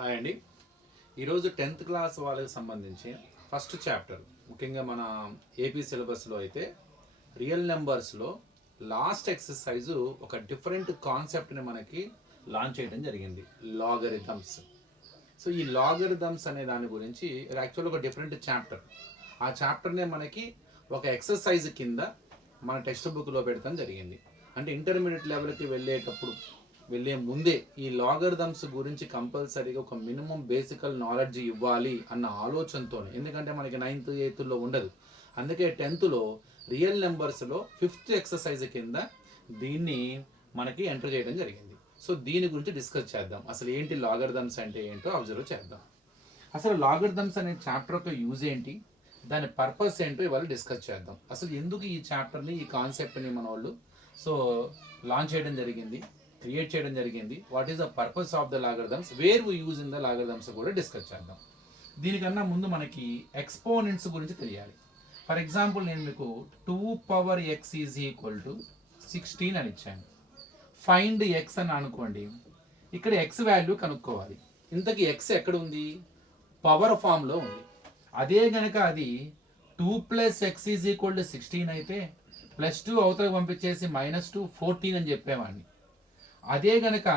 Hi అండి. ఈరోజు 10th class వాళ్ళకి సంబంధించి ఫస్ట్ చాప్టర్, ముఖ్యంగా మన ఏపీ సిలబస్లో అయితే రియల్ నెంబర్స్లో లాస్ట్ ఎక్సర్సైజు ఒక డిఫరెంట్ కాన్సెప్ట్ని మనకి లాంచ్ చేయడం జరిగింది, లాగరిథమ్స్. సో ఈ లాగరిథమ్స్ అనే దాని గురించి యాక్చువల్గా ఒక డిఫరెంట్ చాప్టర్. ఆ చాప్టర్నే మనకి ఒక ఎక్సర్సైజ్ కింద మన టెక్స్ట్ బుక్లో పెడతాం జరిగింది. అంటే ఇంటర్మీడియట్ లెవెల్కి వెళ్ళే ముందే ఈ లాగరిథమ్స్ గురించి కంపల్సరీగా ఒక మినిమం బేసికల్ నాలెడ్జ్ ఇవ్వాలి అన్న ఆలోచనతో, ఎందుకంటే మనకి 9th 8thలో ఉండదు. అందుకే 10thలో రియల్ నెంబర్స్లో 5th ఎక్సర్సైజ్ కింద దీన్ని మనకి ఎంటర్ చేయడం జరిగింది. సో దీని గురించి డిస్కస్ చేద్దాం. అసలు ఏంటి లాగరిథమ్స్ అంటే ఏంటో అబ్జర్వ్ చేద్దాం. అసలు లాగరిథమ్స్ అనే చాప్టర్ యొక్క యూజ్ ఏంటి, దాని పర్పస్ ఏంటో ఇవాళ డిస్కస్ చేద్దాం. అసలు ఎందుకు ఈ చాప్టర్ని, ఈ కాన్సెప్ట్ని మన వాళ్ళు లాంచ్ చేయడం జరిగింది, క్రియేట్ చేయడం జరిగింది, what is the purpose of the logarithms, where we use in the logarithms కూడా డిస్కస్ చేద్దాం. దీనికన్నా ముందు మనకి ఎక్స్పోనెంట్స్ గురించి తెలియాలి. ఫర్ ఎగ్జాంపుల్ నేను మీకు 2 power x is equal to 16 అని ఇచ్చాను. ఫైండ్ ఎక్స్ అని అనుకోండి. ఇక్కడ ఎక్స్ వాల్యూ కనుక్కోవాలి. ఇంతకీ ఎక్స్ ఎక్కడ ఉంది? పవర్ ఫామ్లో ఉంది. అదే గనక అది 2 + x ఈజ్ ఈక్వల్ టు 16 అయితే +2 అవతలకు పంపించేసి -2 14 అని చెప్పేవాడిని. అదే గనక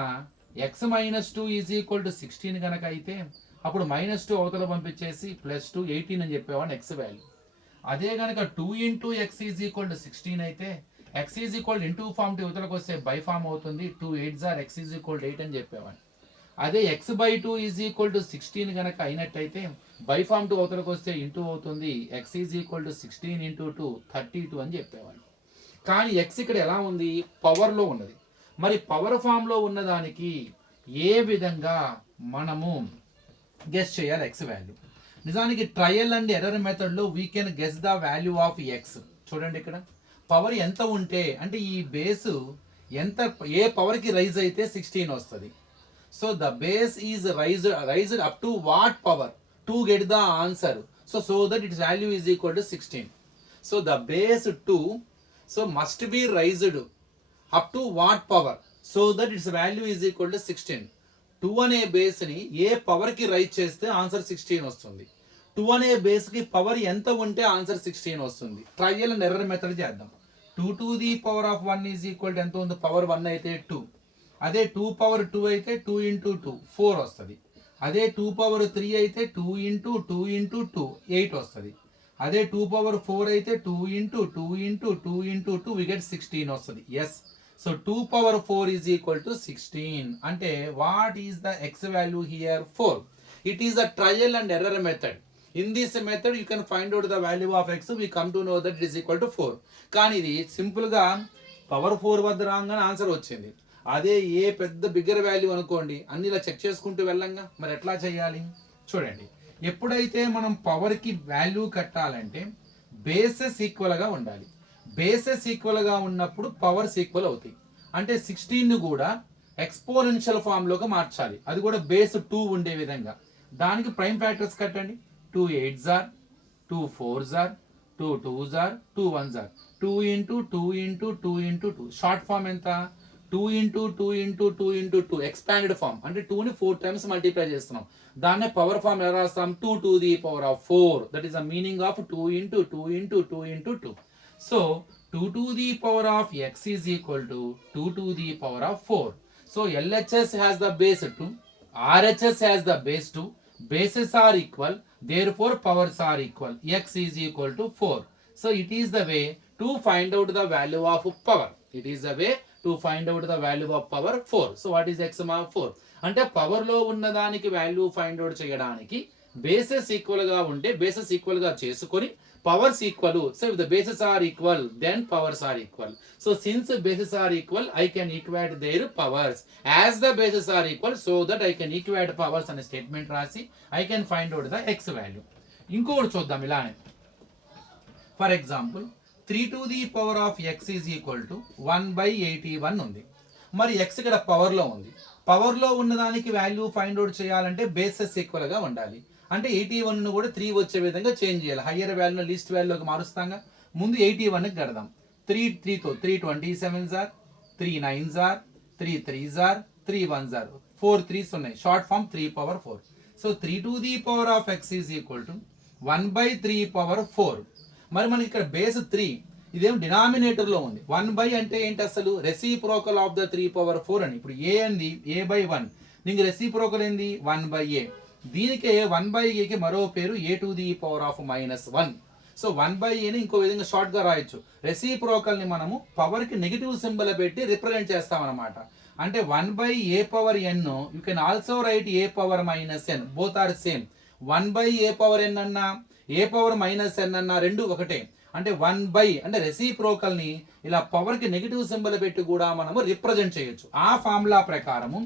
x - 2 ఈజ్ ఈక్వల్ టు 16 కనుక అయితే అప్పుడు -2 అవతల పంపించేసి +2 18 అని చెప్పేవాడిని ఎక్స్ వాల్యూ. అదే గనక 2 × x ఈజ్ ఈక్వల్ టు 16 అయితే x is equal into form యువతలకు వస్తే బై ఫామ్ అవుతుంది. 2 8 x ఈజ్ ఈక్వల్ టు 8 అని చెప్పేవాడిని. అదే x/2 ఈజ్ ఈక్వల్ టు 16 కనుక అయినట్టయితే బై ఫామ్ 2 అవతలకు వస్తే ఇంటూ అవుతుంది. x ఈజ్ ఈక్వల్ టు 16 × 2 32 అని చెప్పేవాడిని. కానీ x ఇక్కడ ఎలా ఉంది? పవర్లో ఉన్నది. మరి పవర్ ఫామ్లో ఉన్నదానికి ఏ విధంగా మనము గెస్ చేయాలి ఎక్స్ వాల్యూ? నిజానికి ట్రయల్ అండ్ ఎర్రర్ మెథడ్లో we can guess the value of X. చూడండి, ఇక్కడ పవర్ ఎంత ఉంటే, అంటే ఈ బేసు ఎంత, ఏ పవర్కి రైజ్ అయితే 16 వస్తుంది. So the base is raised up to watt power to get the answer. So that its value is equal to 16. So the base 2 must be raised up to watt power so that its value is equal to 16. 2 అనే బేస్ని ఏ పవర్కి rise చేస్తే answer 16 వస్తుంది. 2 అనే బేస్కి power ఎంత ఉంటే answer 16 వస్తుంది. Trial and error method చేద్దాం. 2 to the power of 1 is equal to ఎంత ఉంది? పవర్ 1 అయితే 2. అదే 2 పవర్ 2 అయితే 2 × 2 4 వస్తుంది. అదే 2 పవర్ 3 అయితే 2 × 2 × 2 8 వస్తుంది. అదే 2 పవర్ 4 అయితే 2 × 2 × 2 × 2 we get 16 వస్తుంది. Yes. So 2 power 4 is equal to 16. అంటే what is the x value here? 4. It is the trial and error method. In this method you can find out the value of x. We come to know that it is equal to 4. కానీ ఇది సింపుల్గా power 4 వద్ద రాగానే answer వచ్చింది. అదే ఏ పెద్ద bigger value అనుకోండి, అన్ని ఇలా చెక్ చేసుకుంటూ వెళ్ళంగా. మరి ఎట్లా చేయాలి? చూడండి, ఎప్పుడైతే మనం పవర్కి వాల్యూ కట్టాలంటే బేసెస్ ఈక్వల్గా ఉండాలి. బేసెస్ ఈక్వల్గా ఉన్నప్పుడు పవర్స్ ఈక్వల్ అవుతాయి. అంటే 16ని కూడా ఎక్స్పోనెన్షియల్ ఫామ్లోకి మార్చాలి, అది కూడా బేస్ 2 ఉండే విధంగా. దానికి ప్రైమ్ ఫ్యాక్టర్స్ కట్టండి. 2 8s are, 2 4s are, 2 2s are, 2 1s are. 2 × 2 × 2 × 2. Short form ఎంత? 2 × 2 × 2 × 2 ఎక్స్పాండెడ్ ఫామ్. అంటే 2ని 4 టైమ్స్ మల్టిప్లై చేస్తున్నాం. దాన్నే పవర్ ఫామ్ ఎలా రాస్తాం? 2 to the power of 4. That is the meaning of 2 × 2 × 2 × 2. So 2 to the power of x is equal to 2 to the power of 4. So LHS has the base 2, RHS has the base 2, bases are equal, therefore powers are equal. X is equal to 4. So it is the way to find out the value of power. It is the way to find out the value of power 4. So what is x of 4? అంటే పవర్లో ఉన్నదానికి value find out చేయడానికి bases ఈక్వల్గా ఉంటే bases ఈక్వల్గా చేసుకొని powers equal. So if the bases are equal, then powers are equal. So since bases are equal, I can equate their powers. As the bases are equal, so that I can equate powers అనే statement రాసి I can find out the x value. ఇంకోటి చూద్దాం ఇలానే. For example 3 to the power of x is equal to 1/81 ఉంది. మరి x ఇక్కడ పవర్లో ఉంది. పవర్లో ఉన్నదానికి వాల్యూ ఫైండ్ అవుట్ చేయాలంటే బేసెస్ ఈక్వల్గా ఉండాలి. అంటే 81ను కూడా 3 వచ్చే విధంగా చేంజ్ చేయాలి. హయ్యర్ వాల్యూను లీస్ట్ వాల్యూలోకి మారుస్తాంగా. ముందు 81కి కడదాం. 3 3తో 3 27s are, 3 9s are, 3 3s are, 3 1s are. 4 3s ఉన్నాయి, short form 3 power 4. So 3 to the power of x is equal to 1/3 power 4. మరి మనకి ఇక్కడ బేస్ 3, ఇదేం డినామినేటర్లో ఉంది. 1 అంటే ఏంటి అసలు? రెసిప్రోకల్ ఆఫ్ ద 3 పవర్ 4 అని. ఇప్పుడు ఏ అంది a/1, దీనికి రెసిప్రోకల్ ఏంది 1/a. దీనికే 1/aకి మరో పేరు a to the power of -1. So 1/aని ఇంకో విధంగా షార్ట్గా రాయొచ్చు. రెసిప్రోకల్ని మనము పవర్కి నెగిటివ్ సింబల్ పెట్టి రిప్రజెంట్ చేస్తామన్నమాట. అంటే 1/a power n, you can also write a power -n, both are same. 1/a power n అన్నా a పవర్ -n అన్నా రెండు ఒకటే. అంటే 1 అంటే రెసిప్రోకల్ని ఇలా పవర్కి నెగిటివ్ సింబల్ పెట్టి కూడా మనము రిప్రజెంట్ చేయొచ్చు. ఆ ఫార్ములా ప్రకారము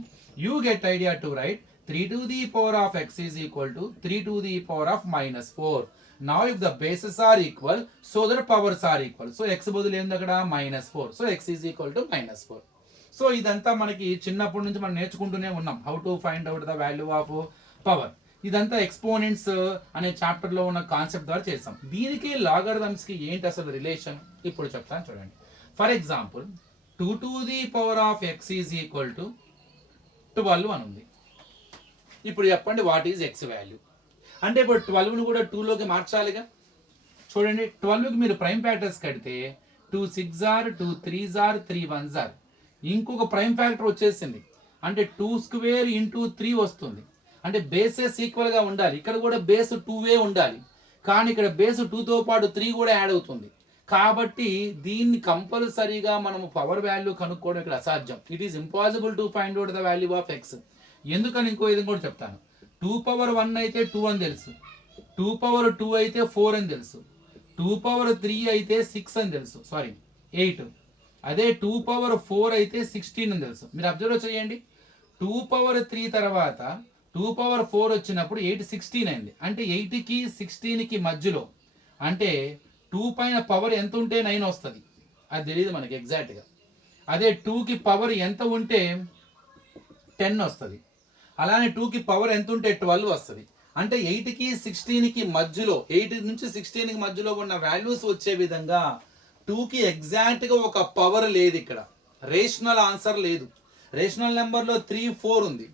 you get idea to right 3 to the power of x is equal to 3 to the power of -4. Now if the bases are equal, so the powers are equal. So x బదులు ఏంది అక్కడ -4. So x is equal to -4. So ఇదంతా మనకి చిన్నప్పటి నుంచి మనం నేర్చుకుంటూనే ఉన్నాం, how to find out the value of power. ఇదంతా ఎక్స్పోనెంట్స్ అనే చాప్టర్ లో ఉన్న కాన్సెప్ట్ ద్వారా చేసాం. దీనికి లాగరిథమ్స్ కి ఏంటి అసలు రిలేషన్ ఇప్పుడు చెప్తాను చూడండి. For example 2 to the power of x is equal to 12 అని ఉంది. ఇప్పుడు చెప్పండి వాట్ ఈజ్ ఎక్స్ వాల్యూ. అంటే ఇప్పుడు 12ని కూడా 2లోకి మార్చాలిగా. చూడండి 12కి మీరు ప్రైమ్ ఫ్యాక్టర్స్ కడితే 2 6s are, 2 3s are, 3 1s are. ఇంకొక ప్రైమ్ ఫ్యాక్టర్ వచ్చేసింది అంటే 2² into 3 వస్తుంది. అంటే బేసెస్ ఈక్వల్ గా ఉండాలి. ఇక్కడ కూడా బేస్ 2 ఉండాలి, కానీ ఇక్కడ బేస్ 2తో పాటు 3 కూడా యాడ్ అవుతుంది. కాబట్టి దీన్ని కంపల్సరీగా మనము పవర్ వాల్యూ కనుక్కోవడం ఇక్కడ అసాధ్యం. It is impossible to find out the value of X. ఎందుకని ఇంకో విధంగా కూడా చెప్తాను. 2 పవర్ 1 అయితే 2 అని తెలుసు, 2 పవర్ 2 అయితే 4 అని తెలుసు, 2 పవర్ 3 అయితే 6 అని తెలుసు, సారీ 8. అదే 2 పవర్ 4 అయితే 16 అని తెలుసు. మీరు అబ్జర్వ్ చేయండి, 2 పవర్ 3 తర్వాత 2 పవర్ 4 వచ్చినప్పుడు 8 16 అయింది. అంటే 8కి 16కి మధ్యలో, అంటే 2 పైన పవర్ ఎంత ఉంటే 9 వస్తుంది, అది తెలియదు మనకి ఎగ్జాక్ట్గా. అదే 2కి పవర్ ఎంత ఉంటే 10 వస్తుంది. అలానే 2కి పవర్ ఎంత ఉంటే 12 వస్తుంది. అంటే 8కి 16కి మధ్యలో, 8 నుంచి 16కి మధ్యలో ఉన్న వాల్యూస్ వచ్చే విధంగా 2కి ఎగ్జాక్ట్గా ఒక పవర్ లేదు. ఇక్కడ రేషనల్ ఆన్సర్ లేదు. రేషనల్ నెంబర్లో 3 4 ఉంది.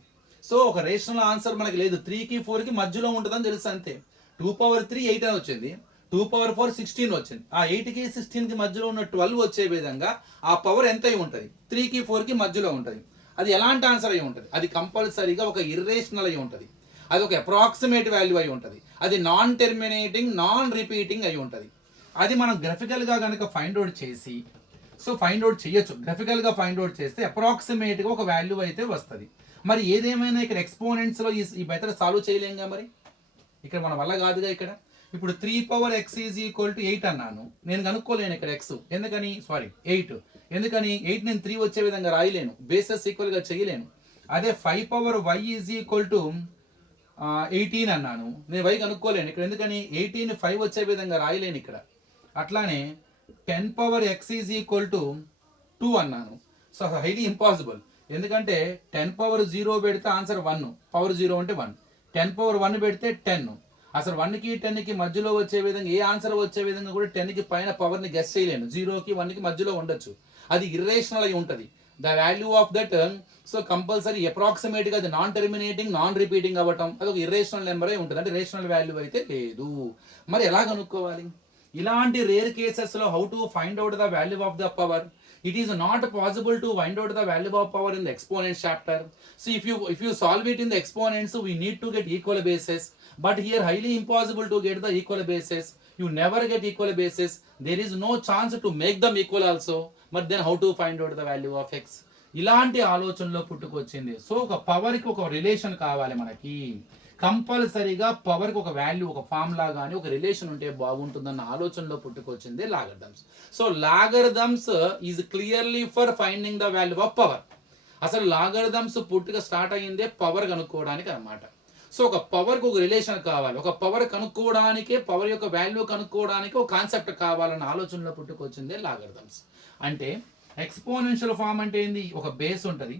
సో ఒక రేషనల్ ఆన్సర్ మనకి లేదు. 3కి 4కి మధ్యలో ఉంటుందని తెలుసు అంతే. 2 పవర్ 3 8 అని వచ్చింది, 2 పవర్ 4 16 వచ్చింది. ఆ 8కి 16కి మధ్యలో ఉన్న 12 వచ్చే విధంగా ఆ పవర్ ఎంత అయి ఉంటుంది? 3కి 4కి మధ్యలో ఉంటుంది. అది ఎలాంటి ఆన్సర్ అయి ఉంటుంది? అది కంపల్సరీగా ఒక ఇర్రేషనల్ అయి ఉంటుంది, అది ఒక అప్రాక్సిమేట్ వాల్యూ అయి ఉంటుంది, అది నాన్ టెర్మినేటింగ్ నాన్ రిపీటింగ్ అయి ఉంటుంది. అది మనం గ్రాఫికల్గా కనుక ఫైండ్ అవుట్ చేసి, సో ఫైండ్ అవుట్ చేయొచ్చు. గ్రాఫికల్గా ఫైండ్ అవుట్ చేస్తే అప్రాక్సిమేట్గా ఒక వాల్యూ అయితే వస్తుంది. మరి ఏదేమైనా ఇక్కడ ఎక్స్పోనెంట్స్లో ఈ మెథడ్ సాల్వ్ చేయలేంగా, మరి ఇక్కడ మన వల్ల కాదుగా. ఇక్కడ ఇప్పుడు 3 power x is equal to 8 అన్నాను, నేను కనుక్కోలేను ఇక్కడ x. ఎందుకని? సారీ 8. ఎందుకని? 8 నేను 3 వచ్చే విధంగా రాయలేను, బేసెస్ ఈక్వల్గా చేయలేను. అదే 5 power y is equal to 18 అన్నాను, నేను y కనుక్కోలేను ఇక్కడ. ఎందుకని? 18 5 వచ్చే విధంగా రాయలేను ఇక్కడ. అట్లానే 10 power x is equal to 2 అన్నాను. So highly impossible. ఎందుకంటే 10 పవర్ 0 పెడితే ఆన్సర్ 1, పవర్ 0 అంటే 1. 10 పవర్ 1 పెడితే 10. అసలు 1కి 10కి మధ్యలో వచ్చే విధంగా ఏ ఆన్సర్ వచ్చే విధంగా కూడా 10కి పైన పవర్ని గెస్ చేయలేను. 0కి 1కి మధ్యలో ఉండొచ్చు, అది ఇర్రేషనల్ అయి ఉంటుంది. The value of that so compulsory అప్రాక్సిమేట్గా అది నాన్ టెర్మినేటింగ్ నాన్ రిపీటింగ్ అవ్వటం, అది ఒక ఇర్రేషనల్ నెంబర్ అయి ఉంటుంది. అంటే రేషనల్ వాల్యూ అయితే లేదు. మరి ఎలా కనుక్కోవాలి? ఇలాంటి రేర్ కేసెస్లో how to find out the value of the power? It is not possible to find out the value of power in the exponents chapter. So if you solve it in the exponents, we need to get equal bases. But here highly impossible to get the equal bases. You never get equal bases. There is no chance to make them equal also. But then how to find out the value of x? ఇలాంటి ఆలోచనలో పుట్టుకొచ్చింది. So ఒక పవర్కి ఒక relation కావాలి మనకి. కంపల్సరీగా పవర్కి ఒక value, ఒక ఫార్ములా కానీ ఒక రిలేషన్ ఉంటే బాగుంటుందన్న ఆలోచనలో పుట్టుకొచ్చింది logarithms. So logarithms is clearly for finding the value of power. అసలు లాగరిథమ్స్ పుట్టుక స్టార్ట్ అయ్యిందే పవర్ కనుక్కోవడానికి అన్నమాట. సో ఒక పవర్కి ఒక రిలేషన్ కావాలి, ఒక పవర్ కనుక్కోవడానికే, పవర్ యొక్క వాల్యూ కనుక్కోవడానికి ఒక కాన్సెప్ట్ కావాలన్న ఆలోచనలో పుట్టుకొచ్చిందే లాగరిథమ్స్. అంటే ఎక్స్పోనెన్షియల్ ఫామ్ అంటే ఏంది? ఒక బేస్ ఉంటుంది,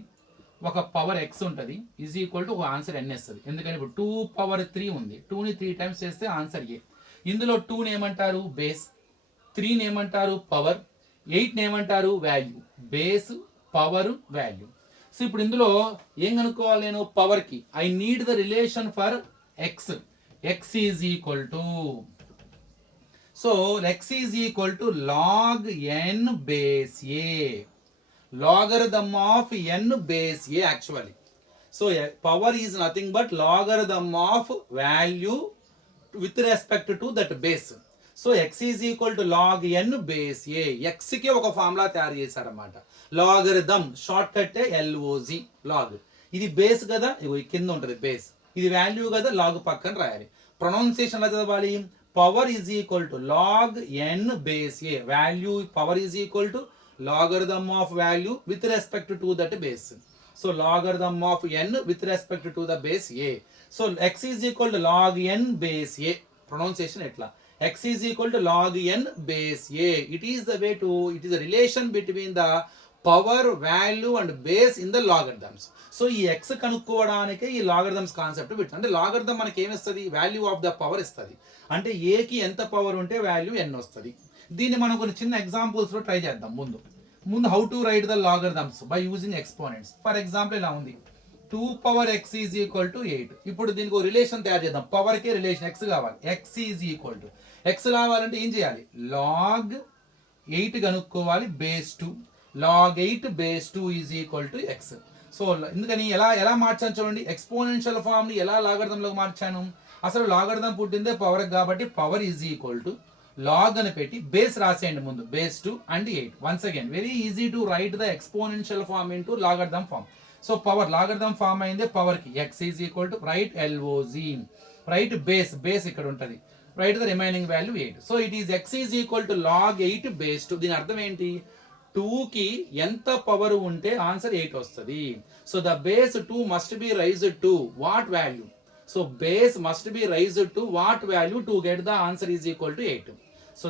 ఒక పవర్ x ఉంటుంది, ఈజ్ ఈక్వల్ టు ఒక ఆన్సర్ n వస్తుంది. ఎందుకని ఇప్పుడు 2 పవర్ 3 ఉంది, 2ని 3 టైమ్స్ చేస్తే ఆన్సర్ ఏ. ఇందులో 2ని ఏమంటారు? బేస్. 3ని ఏమంటారు? పవర్. 8ని ఏమంటారు? Value. Base, power, value. So ఇప్పుడు ఇందులో ఏం కనుక్కోవాలి నేను పవర్కి I need the relation for x. X is equal to, so x is equal to log n base a, logarithm of n base a actually. So power is nothing but logarithm of value with respect to that base. So x is equal to log n base a. x కి ఒక formula తయారు చేశారన్నమాట. Logarithm short cut LOG log. ఇది base కదా, ఇగో కింద ఉంటుంది base. ఇది వాల్యూ కదా, లాగ్ పక్కన రాయాలి. ప్రొనౌన్సియేషన్ ఎలా చదవాలి? Power is equal to log n base a. Value power is equal to logarithm of value with respect to that base. So logarithm of n with respect to the base a. So x is equal to log n base a. Pronunciation etla, x is equal to log n base a. It is the way to, it is a relation between the power, value and base in the logarithms. So ఈ x కనుక్కోవడానికే ఈ logarithms concept పెట్టాం. అంటే logarithm మనకి ఏమిస్తుంది? Value of the power ఇస్తుంది. అంటే ఏకి ఎంత power ఉంటే వాల్యూ n వస్తుంది. దీన్ని మనం కొన్ని చిన్న ఎగ్జాంపుల్స్లో ట్రై చేద్దాం. ముందు how to write the logarithms by using exponents. For example ఇలా ఉంది, 2 power x is equal to 8. ఇప్పుడు దీనికి ఒక రిలేషన్ తయారు చేద్దాం. పవర్కే రిలేషన్ ఎక్స్ కావాలి. X is equal to, x కావాలంటే ఏం చేయాలి? లాగ్ 8 కనుక్కోవాలి base 2. Log 8 base 2 is equal to x. So ఎందుకని ఎలా మార్చాను చూడండి, ఎక్స్పోనెన్షియల్ ఫామ్ని ఎలా లాగరిథంలోకి మార్చాను? అసలు లాగరిథం పుట్టిందే పవర్ కాబట్టి power is equal to log అని పెట్టి బేస్ రాసేయండి ముందు, base 2 and 8. Once again very easy to write the exponential form into logarithm form. So power logarithm form అయిందే పవర్ కి, x is equal to write LOG, write base ఇక్కడ ఉంటుంది, write the remaining value 8. So it is x is equal to log 8 base 2. దీని అర్థం ఏంటి? 2 కి ఎంత power ఉంటే ఆన్సర్ 8 వస్తుంది. So the base 2 must be raised to what value? So base must be raised to what value to get the answer is equal to 8. So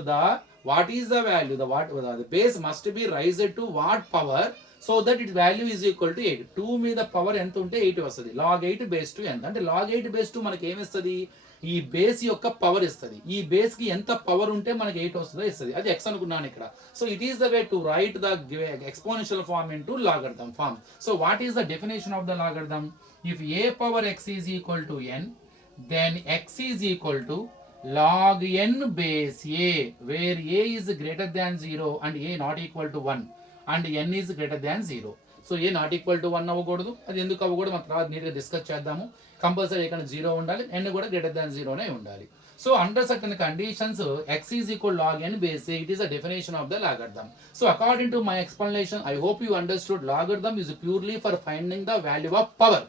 what is the value? The base must be raised to what power so that its value is equal to 8. 2 మీద power ఎంత ఉంటే 8 వస్తుంది. log 8 base 2 ఎంత అంటే log 8 base 2 మనకి ఏమి ఇస్తుంది? ఈ బేస్ యొక్క పవర్ ఇస్తుంది. ఈ బేస్ కి ఎంత పవర్ ఉంటే మనకి 8 వస్తుందో ఇస్తుంది. అది x అనుకున్నాను ఇక్కడ. So it is the way to write the exponential form into logarithm form. So what is the definition of the logarithm? If a power x is equal to n, then x is equal to log n base a, where a is greater than 0 and a not equal to 1 and n is greater than 0. So a not equal to 1 అవ్వకూడదు. అది ఎందుకు అవ్వకూడదు మనం తర్వాత నీట్గా discuss చేద్దాము. Compulsory ఇక్కడ 0 ఉండాలి, n కూడా గ్రేటర్ దాన్ 0నే ఉండాలి. So under certain conditions x is equal log n base a, it is a definition of the logarithm. So according to my explanation, I hope you understood logarithm is purely for finding the value of power.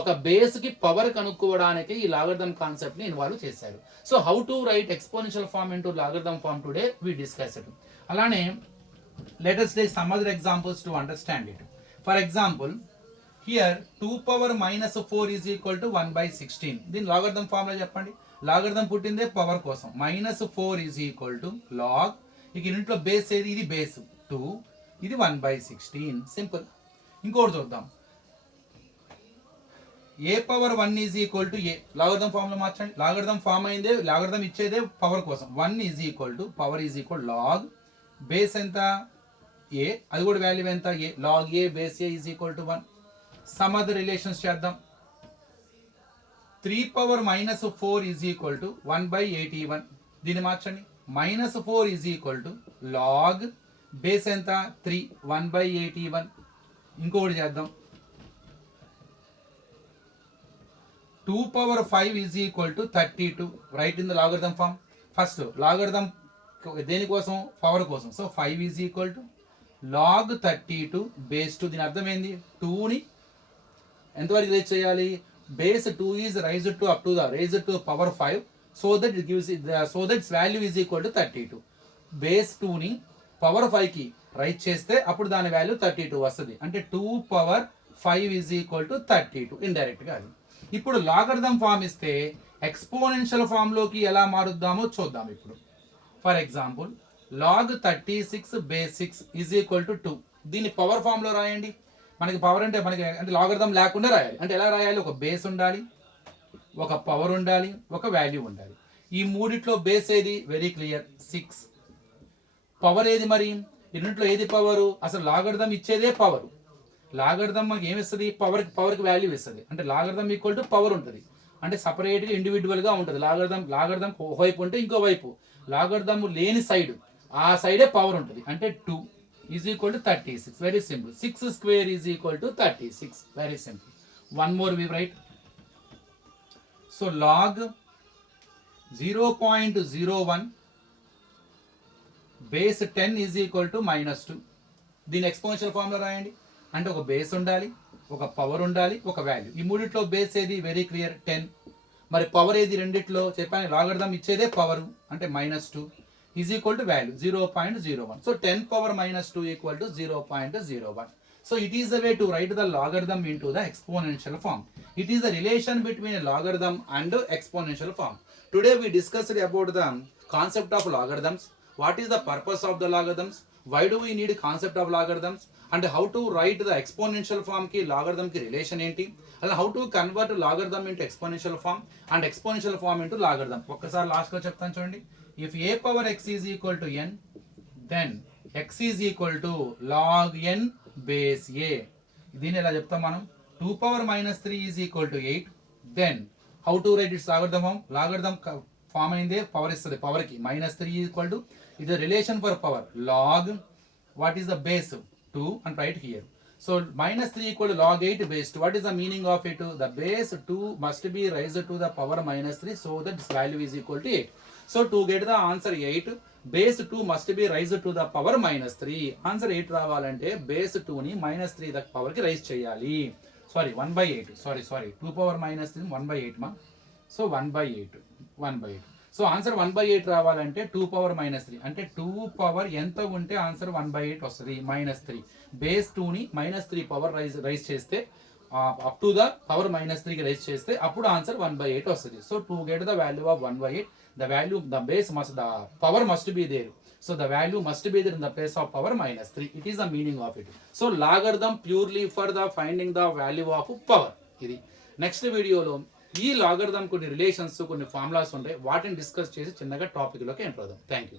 ఒక base కి power కనుక్కోవడానికి ఈ logarithm concept ని involve చేశారు. So how to write exponential form into logarithm form today we discussed. అలానే let us take some other examples to understand it. For example, here 2 power minus 4 is equal to 1/16. దీని logarithm form లో చెప్పండి. Logarithm పుట్టిందే power కోసం. -4 is equal to log, ఇక ఇంట్లో base ఏది? ఇది బేస్ 2, ఇది 1/16. సింపుల్. ఇంకోటి చూద్దాం. a power 1 is equal to a. Logarithm form లో మార్చండి. లాగరిథం ఫామ్ అయిందే, లాగరిథం ఇచ్చేదే పవర్ కోసం. 1 is equal to power is equal log base ఎంత? ఏ. అది కూడా వాల్యూ ఎంత? A. Log a base a is equal to 1. Some other relations చేద్దాం. 3 పవర్ -4 ఈజ్ ఈక్వల్ టు 1/81. దీన్ని మార్చండి. -4 is equal to log base ఎంత? 3, 1/81. ఇంకొకటి చేద్దాం. 2 power 5 is equal to 32. Write in the logarithm form. First logarithm దేనికోసం? Power కోసం. So 5 is equal to log 32 base 2. దీని అర్థం ఏంది? 2ని ఎంతవరకు రైజ్ చేయాలి? Base 2 is raised to up to the raised to power 5 so that it gives so that its value is equal to 32. Base 2ని power 5కి rise చేస్తే అప్పుడు దాని వాల్యూ 32 వస్తుంది. అంటే 2 పవర్ 5 ఈజ్ ఈక్వల్ టు 32 ఇండైరెక్ట్గా అది. ఇప్పుడు లాగరిథం ఫామ్ ఇస్తే ఎక్స్పోనెన్షియల్ ఫామ్ లోకి ఎలా మారుద్దామో చూద్దాం ఇప్పుడు. For example log 36 base 6 is equal to 2. దీన్ని పవర్ ఫామ్ లో రాయండి. మనకి పవర్ అంటే లాగరిథం లేకుండా రాయాలి. అంటే ఎలా రాయాలి? ఒక బేస్ ఉండాలి, ఒక పవర్ ఉండాలి, ఒక వాల్యూ ఉండాలి. ఈ మూడిట్లో బేస్ ఏది? Very clear 6. పవర్ ఏది మరి? ఈ రెండిట్లో ఏది పవరు? అసలు లాగరిథం ఇచ్చేదే పవరు. లాగర్థం మాకు ఏమి ఇస్తుంది, పవర్కి వాల్యూ ఇస్తుంది. అంటే లాగర్థం ఈక్వల్ టు పవర్ ఉంటుంది, అంటే సపరేట్గా ఇండివిజువల్గా ఉంటుంది. లాగర్థం ఒకవైపు ఉంటే ఇంకో వైపు లాగర్థం లేని సైడ్ ఆ సైడే పవర్ ఉంటుంది. అంటే 2 is equal to 36. Very simple. 6 square is equal to 36. Very simple. One more we write. So log 0.01 base 10 is equal to -2. దీని ఎక్స్పోనెన్షియల్ ఫార్ములా రాయండి. అంటే ఒక బేస్ ఉండాలి, ఒక పవర్ ఉండాలి, ఒక వాల్యూ. ఈ మూడిట్లో బేస్ ఏది, వెరీ క్లియర్ 10. మరి పవర్ ఏది రెండిట్లో చెప్పాను, లాగర్థం ఇచ్చేదే పవర్, అంటే -2 is equal to value 0.01. So 10 power -2 equal to 0.01. So it is the way to write the logarithm into the exponential form. It is the relation between a logarithm and exponential form. Today we discussed about the concept of logarithms. What is the purpose of the logarithms? Why do we need concept of logarithms? And how to write the exponential form ki logarithm ki relation enti? And how to convert logarithm into exponential form and exponential form into logarithm. ఒక్కసారి last లో చెప్తాను చూడండి. If a power x is equal to n, then x is equal to log n base a. దీన్ని ఎలా చెప్తాం మనం, 2 power -3 is equal to 8. Then how to write its logarithm form? Logarithm form అయిందే power ఇస్తుంది, power కి -3 equal to ఇది relation for power log what is the base 2 and write here. So -3 equal to log 8 base 2. What is the meaning of it? The base 2 must be raised to the power -3 so that this value is equal to 8. So to get the answer 8, base 2 must be raised to the power -3. Answer 8 రావాలంటే base 2 ని -3 the power కి rise చేయాలి. Sorry 1/8. Sorry 2 power -3 1/8 మా. So 1/8. So answer 1/8 రావాలంటే 2 power -3 అంటే 2 power ఎంత ఉంటే answer 1/8 వస్తుంది. -3 బేస్ 2 ని -3 పవర్ రైజ్ చేస్తే అప్ టు ద పవర్ -3 కి రైజ్ చేస్తే అప్పుడు ఆన్సర్ 1/8 వస్తుంది. So to get the value of 1/8, the base must, the power must be there. So the value must be there in the place of power -3. It is the meaning of it. So logarithm purely for the finding the value of power. ఇది next వీడియోలో ఈ logarithm కొన్ని relations, కొన్ని formulas ఉంటాయి, వాటిని discuss చేసి చిన్నగా టాపిక్లోకి ఎంటర్ అవుదాం. Thank you.